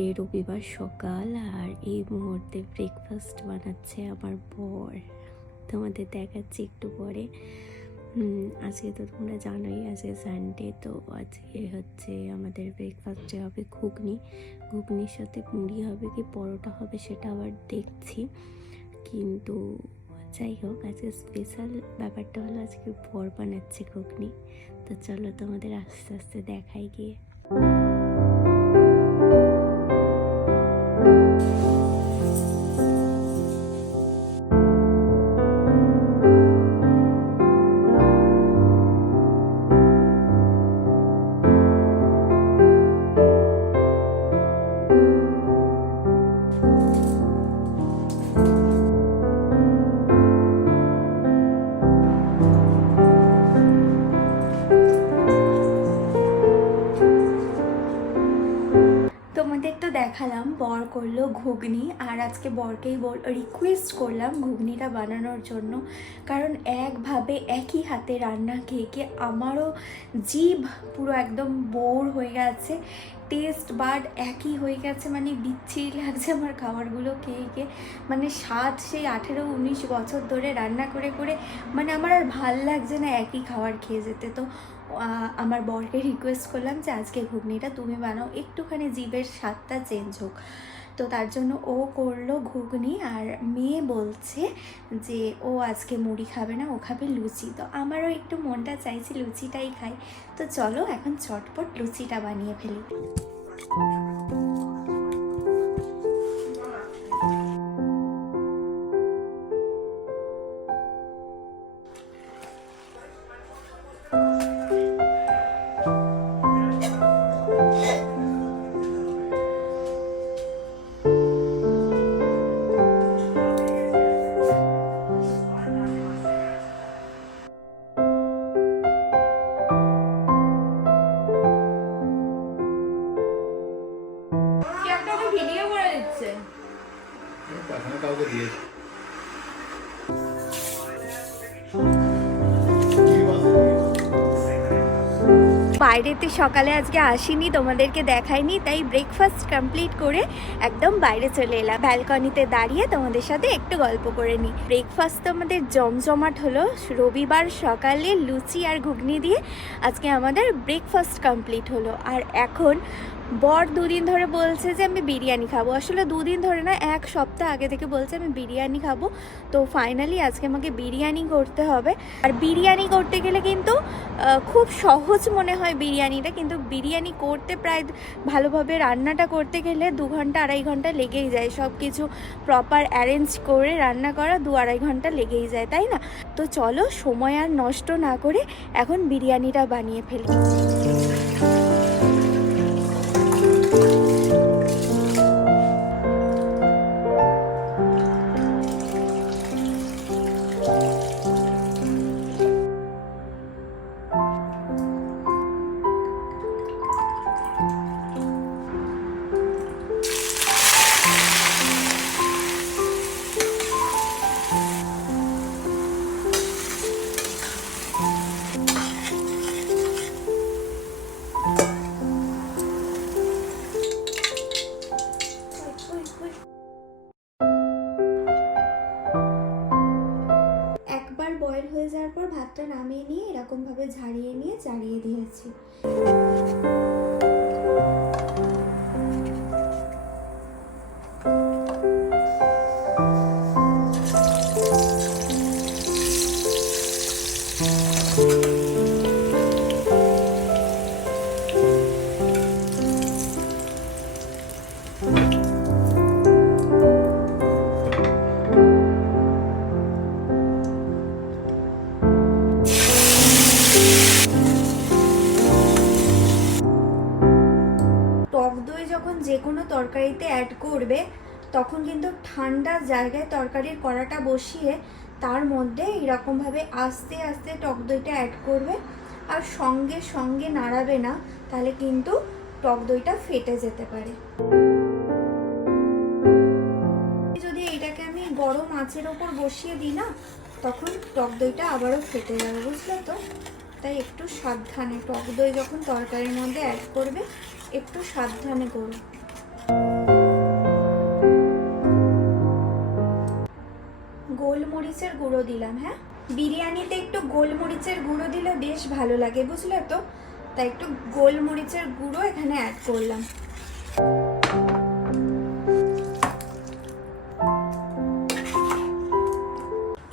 আজকে রবিবার সকাল আর এই মুহূর্তে ব্রেকফাস্ট বানাচ্ছে আমার বর। তোমাদের দেখাচ্ছি একটু পরে। আজকে তো তোমরা জানোই আজকে সানডে, তো আজকে হচ্ছে আমাদের ব্রেকফাস্টে হবে ঘুগনির সাথে মুড়ি হবে কি পরোটা হবে সেটা আবার দেখছি। কিন্তু যাই হোক, আজকে স্পেশাল ব্যাপারটা হলো আজকে বর বানাচ্ছে ঘুগনি। তো চলো তোমাদের আস্তে আস্তে দেখাই গিয়ে। তোমাদের তো দেখালাম বর করলো ঘুগনি, আর আজকে বরকেই রিকোয়েস্ট করলাম ঘুগনিটা বানানোর জন্য, কারণ একভাবে একই হাতে রান্না খেয়ে খেয়ে আমারও জিভ পুরো একদম বোর হয়ে গেছে। টেস্ট বাড একই হয়ে গেছে, মানে বিচ্ছিরি লাগছে আমার খাবারগুলো খেয়ে খেয়ে। মানে স্বাদ সেই 18-19 বছর ধরে রান্না করে করে মানে আমার আর ভাল লাগছে না একই খাবার খেয়ে যেতে। তো আমার বরকে রিকোয়েস্ট করলাম যে আজকে ঘুগনিটা তুমি বানাও, একটুখানি জিভের স্বাদটা চেঞ্জ হোক। তো তার জন্য ও করলো ঘুগনি, আর মেয়ে বলছে যে ও আজকে মুড়ি খাবে না, ও খাবে লুচি। তো আমারও একটু মনটা চাইছে লুচিটাই খাই। তো চলো এখন চটপট লুচিটা বানিয়ে ফেলি। বাইরেতে সকালে আজকে আসিনি, তোমাদেরকে দেখাইনি, তাই ব্রেকফাস্ট কমপ্লিট করে একদম বাইরে চলে এলাম। ব্যালকনিতে দাঁড়িয়ে তোমাদের সাথে একটু গল্প করে নিই। ব্রেকফাস্ট তো আমাদের জমজমাট হলো। রবিবার সকালে লুচি আর ঘুগনি দিয়ে আজকে আমাদের ব্রেকফাস্ট কমপ্লিট হলো। আর এখন বর দুদিন ধরে বলছে যে আমি বিরিয়ানি খাবো। আসলে দুদিন ধরে না, এক সপ্তাহ আগে থেকে বলছে আমি বিরিয়ানি খাবো। তো ফাইনালি আজকে আমাকে বিরিয়ানি করতে হবে। আর বিরিয়ানি করতে গেলে কিন্তু খুব সহজ মনে হয় বিরিয়ানিটা, কিন্তু বিরিয়ানি করতে প্রায় ভালোভাবে রান্নাটা করতে গেলে 2 ঘন্টা 2.5 ঘন্টা লেগেই যায়। সব কিছু প্রপার অ্যারেঞ্জ করে রান্না করা 2-2.5 ঘন্টা লেগেই যায়, তাই না? তো চলো সময় আর নষ্ট না করে এখন বিরিয়ানিটা বানিয়ে ফেলি। একবার বয়েল হয়ে যাওয়ার পর ভাতটা নামিয়ে নিয়ে এরকমভাবে ঝাড়িয়ে নিয়ে চাড়িয়ে দিয়েছি। টক দই যখন যে কোনো তরকারিতে অ্যাড করবে তখন কিন্তু ঠান্ডা জায়গায় তরকারির কড়াটা বসিয়ে তার মধ্যে এরকমভাবে আস্তে আস্তে টক দইটা অ্যাড করবে, আর সঙ্গে সঙ্গে নাড়াবে না, তাহলে কিন্তু টক দইটা ফেটে যেতে পারে। যদি এইটাকে আমি গরম আঁচের ওপর বসিয়ে দিই না, তখন টক দইটা আবারও ফেটে যাবে, বুঝলে তো? তাই একটু সাবধানে, টক দই যখন তরকারির মধ্যে অ্যাড করবে একটু সাবধানে করো। গোলমরিচের গুঁড়ো দিলাম। হ্যাঁ, বিরিয়ানিতে একটু গোলমরিচের গুঁড়ো দিলে বেশ ভালো লাগে, বুঝলে তো? তাই একটু গোলমরিচের গুঁড়ো এখানে অ্যাড করলাম।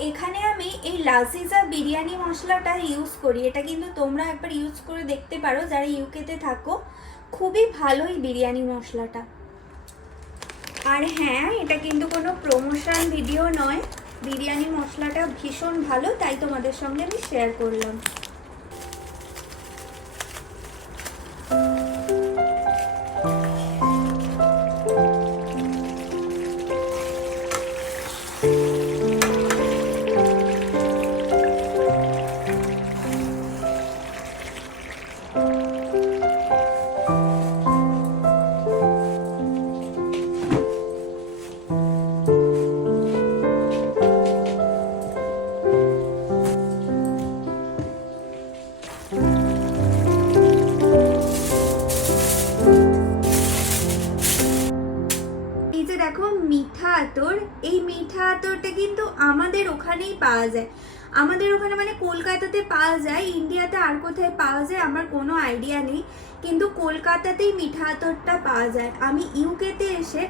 এখানে আমি এই লাজিজা বিরিয়ানি মশলাটা ইউজ করি। এটা কিন্তু তোমরা একবার ইউজ করে দেখতে পারো যারা ইউকেতে থাকো, খুবই ভালো এই বিরিয়ানি মশলাটা। আর হ্যাঁ, এটা কিন্তু কোনো প্রমোশন ভিডিও নয়, বিরিয়ানি মশলাটা ভীষণ ভালো, তাই তোমাদের সঙ্গে আমি শেয়ার করলাম। দেখো মিঠা আতর, এই মিঠা আতরটা কিন্তু আমাদের ওখানেই পাওয়া যায়। আমাদের ওখানে মানে কলকাতাতে পাওয়া যায়, ইন্ডিয়াতে আর কোথায় পাওয়া যায় আমার কোনো আইডিয়া নেই, কিন্তু কলকাতাতেই মিঠা আতরটা পাওয়া যায়। আমি ইউকেতে এসে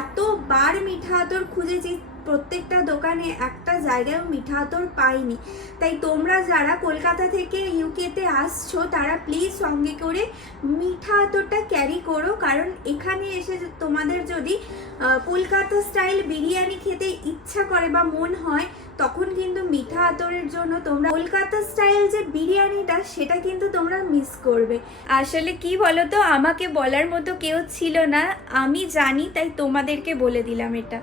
এতবার মিঠা আতর খুঁজেছি, প্রত্যেকটা দোকানে একটা জায়গায়ও মিঠা আতর পাইনি। তাই তোমরা যারা কলকাতা থেকে ইউকেতে আসছো তারা প্লিজ সঙ্গে করে মিঠা আতরটা ক্যারি করো, কারণ এখানে এসে তোমাদের যদি কলকাতা স্টাইল বিরিয়ানি খেতে ইচ্ছা করে বা মন হয়, তখন কিন্তু মিঠা আতরের জন্য তোমরা কলকাতা স্টাইল যে বিরিয়ানিটা সেটা কিন্তু তোমরা মিস করবে। আসলে কি বলো তো, আমাকে বলার মতো কেউ ছিল না, আমি জানি তাই তোমাদেরকে বলে দিলাম এটা।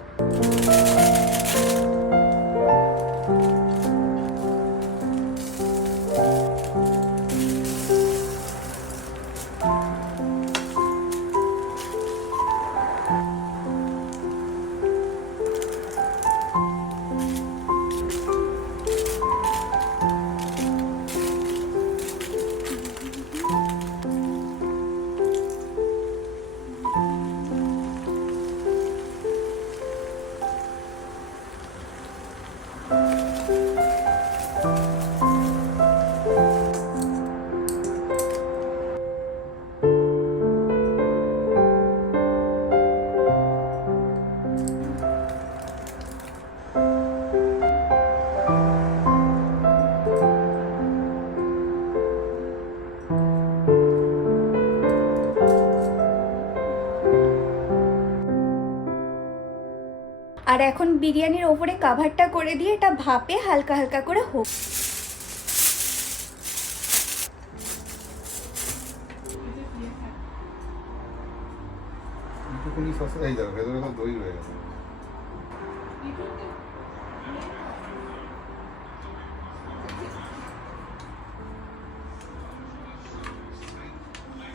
আর এখন বিরিয়ানির ওপরে কাভারটা করে দিয়ে এটা ভাপে হালকা হালকা করে হোক।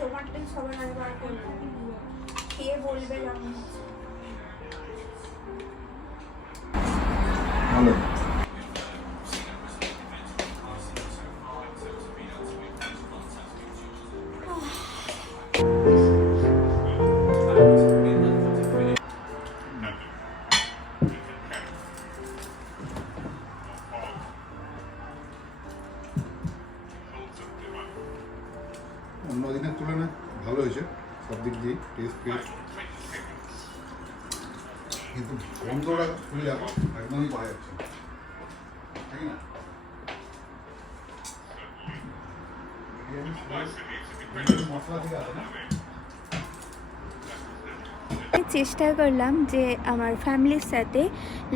তোমারটাই সবার আগে বার করবে, খেয়ে বলবে কেমন হচ্ছে। ভালো। অন্য দিনের তুলনায় ভালো হয়েছে সব দিক দিয়ে, টেস্ট কিন্তু গন্ধটা শুনে যাবো একদমই পাওয়া যাচ্ছে তাই না? মশলা থেকে আসে না। চেষ্টা করলাম যে আমার ফ্যামিলির সাথে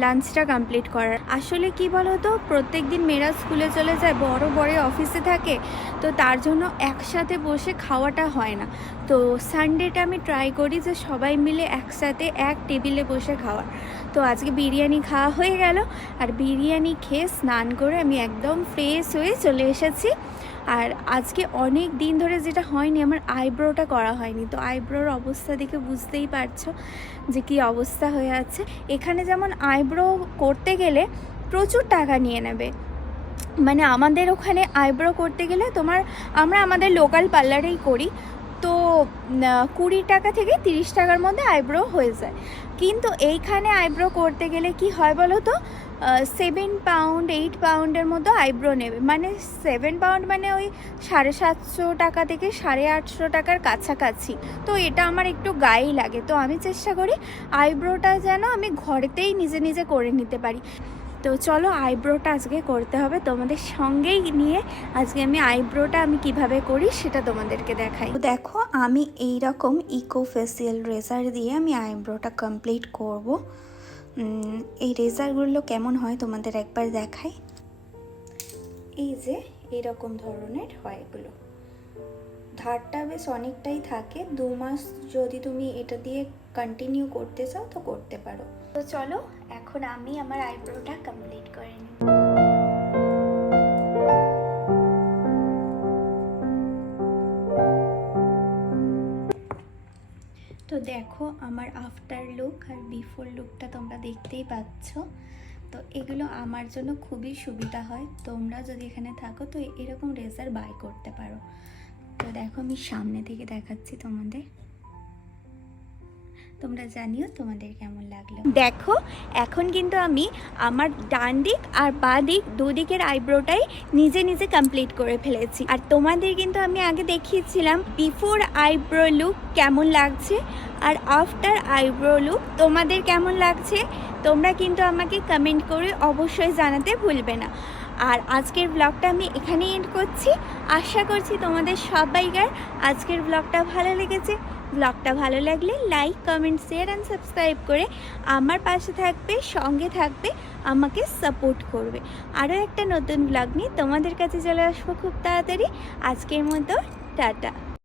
লাঞ্চটা কমপ্লিট করার। আসলে কি বলো তো, প্রত্যেক দিন মেয়েরা স্কুলে চলে যায়, বড় বড় অফিসে থাকে, তো তার জন্য একসাথে বসে খাওয়াটা হয় না। তো সানডেটা আমি ট্রাই করি যে সবাই মিলে একসাথে এক টেবিলে বসে খাওয়ার। তো আজকে বিরিয়ানি খাওয়া হয়ে গেল, আর বিরিয়ানি খেয়ে স্নান করে আমি একদম ফ্রেশ হয়ে চলে এসেছি। আর আজকে অনেক দিন ধরে যেটা হয়নি, আমার আইব্রোটা করা হয়নি, তো আইব্রোর অবস্থা দেখে বুঝতেই পারছো যে কি অবস্থা হয়ে আছে। এখানে যেমন আইব্রো করতে গেলে প্রচুর টাকা নিয়ে নেবে, মানে আমাদের ওখানে আইব্রো করতে গেলে আমরা আমাদের লোকাল পার্লারেই করি, তো 20 টাকা থেকে 30 টাকার মধ্যে আইব্রো হয়ে যায়। কিন্তু এইখানে আইব্রো করতে গেলে কি হয় বলো তো, 7 পাউন্ড 8 পাউন্ডের মতো আইব্রো নেবে, মানে 7 পাউন্ড মানে ওই 750 টাকা থেকে 850 টাকার কাছাকাছি। তো এটা আমার একটু গায়েই লাগে, তো আমি চেষ্টা করি আইব্রোটা যেন আমি ঘরেতেই নিজে নিজে করে নিতে পারি। তো চলো আইব্রোটা আজকে করতে হবে, তোমাদের সঙ্গেই নিয়ে আজকে আইব্রোটা আমি কিভাবে করি সেটা তোমাদেরকে দেখাই। তো দেখো আমি এই রকম ইকো ফেসিয়াল রেজার দিয়ে আমি আইব্রোটা কমপ্লিট করব। এই রেজারগুলো কেমন হয় তোমাদের একবার দেখাই। এই যে এরকম ধরনের হয় এগুলো, ধারটা বেশ অনেকটাই থাকে। 2 মাস যদি তুমি এটা দিয়ে কন্টিনিউ করতে চাও তো করতে পারো। তো চলো এখন আমি আমার আইব্রোটা কমপ্লিট করে নিই। তো দেখো আমার আফটার লুক আর বিফোর লুকটা তোমরা দেখতেই পাচ্ছ। তো এগুলো আমার জন্য খুবই সুবিধা হয়, তোমরা যদি এখানে থাকো তো এরকম রেজার বাই করতে পারো। তো দেখো আমি সামনে থেকে দেখাচ্ছি তোমাদের, তোমরা জানিও তোমাদের কেমন লাগলো। দেখো এখন কিন্তু আমি আমার ডান দিক আর বাঁ দিক দুদিকের আইব্রোটাই নিজে নিজে কমপ্লিট করে ফেলেছি। আর তোমাদের কিন্তু আমি আগে দেখিয়েছিলাম বিফোর আইব্রো লুক কেমন লাগছে আর আফটার আইব্রো লুক তোমাদের কেমন লাগছে। তোমরা কিন্তু আমাকে কমেন্ট করে অবশ্যই জানাতে ভুলবে না। আর আজকের ব্লগটা আমি এখানেই এন্ড করছি। আশা করছি তোমাদের সবাইকার আজকের ব্লগটা ভালো লেগেছে। ব্লগটা ভালো লাগলে like comment share and subscribe করে আমার পাশে থাকবে, সঙ্গে থাকবে, আমাকে সাপোর্ট করবে। আরও একটা নতুন ব্লগ নিয়ে তোমাদের কাছে চলে আসবো খুব তাড়াতাড়ি। আজকের মতো টাটা।